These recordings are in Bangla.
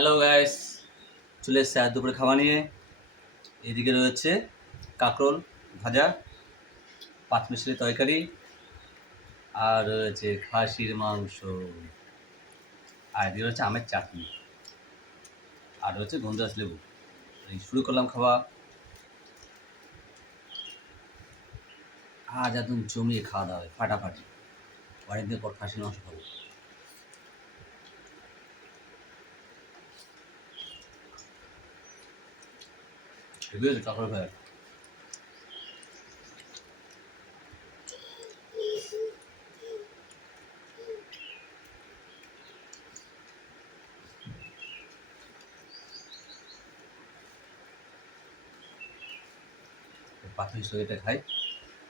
হ্যালো গাইস চলে এসছে আজ দুপুরে খাওয়া নিয়ে। এদিকে রয়েছে কাঁকরোল ভাজা, পাঁচমিশালি তরকারি, আর রয়েছে খাসির মাংস। আর এদিকে রয়েছে আমের চাটনি। আর রয়েছে গন্ধরাজ লেবু। এই শুরু করলাম খাওয়া আজ একদম জমিয়ে খাওয়া দাওয়া হবে, ফাটাফাটি। অনেকদিন পর খাসির মাংস খাব। ঠিক আছে কাঁকড় ভাই পাথর এটা খাই।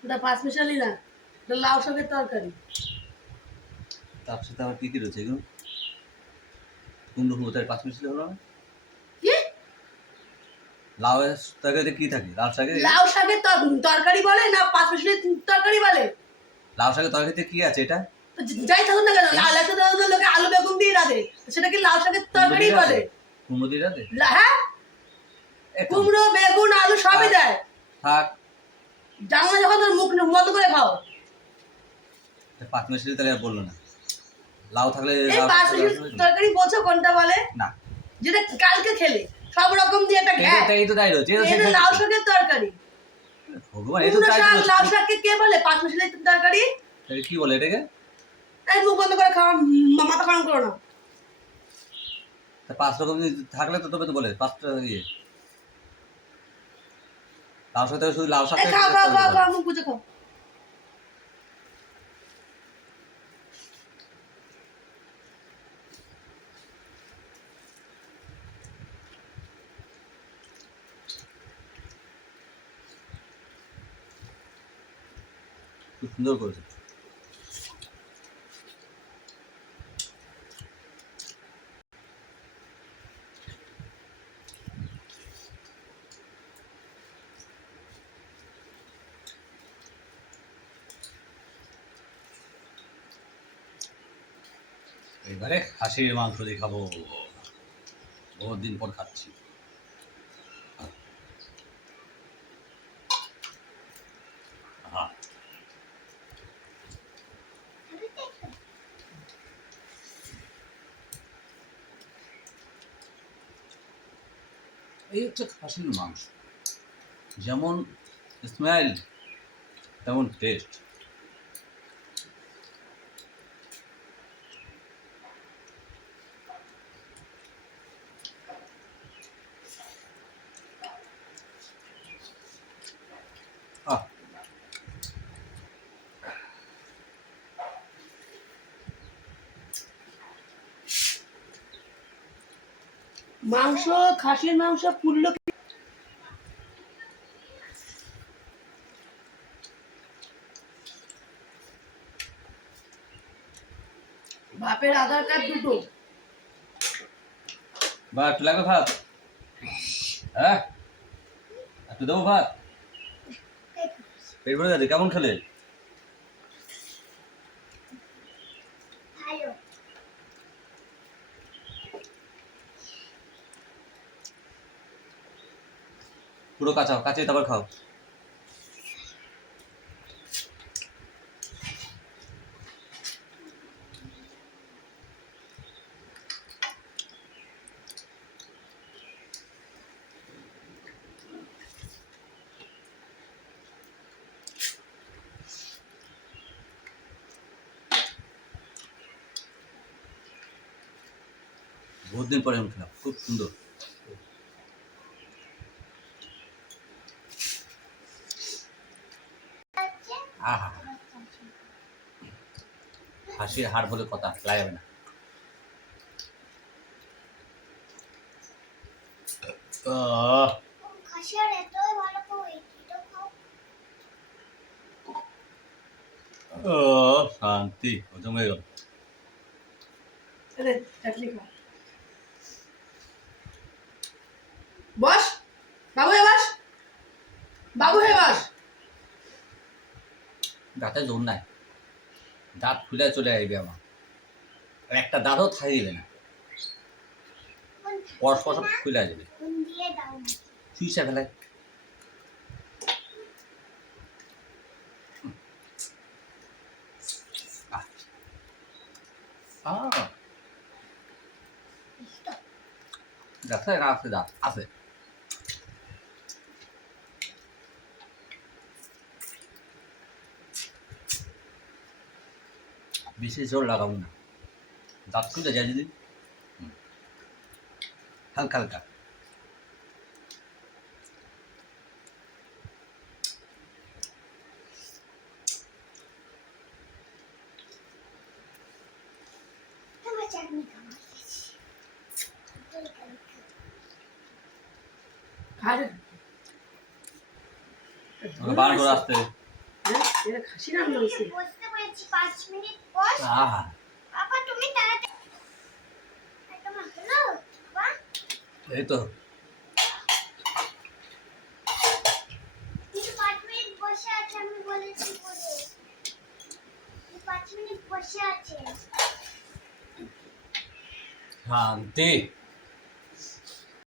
ওটা পাঁচ মিশালি না ওটা লাউ শাকের তরকারি। তার সাথে আবার কী কী রয়েছে এগুলো? কুমড়ো কুমড়ো তার পাঁচ মিশালি হলো না? লাউয়ের তরকারিতে কী থাকে? লাল শাকে লাউ শাকের তরকারি বলে না পাঁচ তরকারি বলে? লাউ শাকের তরকারিতে কী আছে এটা? যাই থাকুন না কেন লাল তরকারি লোকে আলু বেগুন দিয়ে রাধে। সেটা কি লাউ শাকের তরকারি বলে? কুমড়ো দিয়ে লা- হ্যাঁ? কুমড়ো বেগুন আলু সবই দেয়। থাক। জানো যখন তোর মুখ মতো করে খাও। পাঁচ তাহলে আর বলল না। লাউ থাকলে পাঁচ থাকলে লাউ থাকলে- তরকারি বলছো কোনটা বলে? না। যেটা কালকে খেলে। সব রকম দিয়ে একটা ঘ্যাট। এই তো তাই রয়েছে এই তো লাউ শাকের তরকারি। ভগবান এই তো তাই রয়েছে। লাউ শাককে কে বলে? পাঁচ মিশালি তরকারি? তাহলে কি বলে এটাকে? এই মুখ বন্ধ করে খাওয়া মাথা গরম করো না। তা পাঁচ রকম থাকলে তো তবে তো বলে পাঁচটা ইয়ে। লাউ শাক শুধু লাউ শাক খাও খাও। খাও মুখ বুঝে খাও। খুব সুন্দর করেছে। এবারে খাসির মাংস দিয়ে খাব বহুত দিন পর খাচ্ছি। এই হচ্ছে খাসির মাংস। যেমন স্মেল তেমন টেস্ট মাংস, খাসির মাংস পুড়লো বাপের আধার কার্ড দুটো। বা একটু লাগবে ভাত? হ্যাঁ? একটু দেবো ভাত? পেট ভরে যাচ্ছে কেমন খেলে? পুরো কাঁচাও কাঁচে তারপর খাও। বহুত দিন পরে আমি খেলাম খুব সুন্দর। হাসির হার বলে কথা খেলা যাবে না। শান্তি, হজম হয়ে গেল। বস, বাবু বস বাবু দাঁতে জোর নাই। দাঁত খুলে চলে আসবে আমার। একটা দাঁতও থাকি দিবে না। পরস্পর সব খুলে যাবে ফেলায় আহ। দেখো এখানে আছে? দাঁত আছে। বেশি জোর লাগাবো না। দাঁত খুলে যায় যদি। হালকা হালকা। বার করে আসতে। হ্যাঁ এটা খাসি রান্না হয়েছে বসতে পাঁচ মিনিট পর আহা। বাবা তুমি তাড়াতাড়ি এই তো। তুমি পাঁচ মিনিট বসে আছে আমি বলেছি বলে তুমি পাঁচ মিনিট বসে আছে। শান্তি।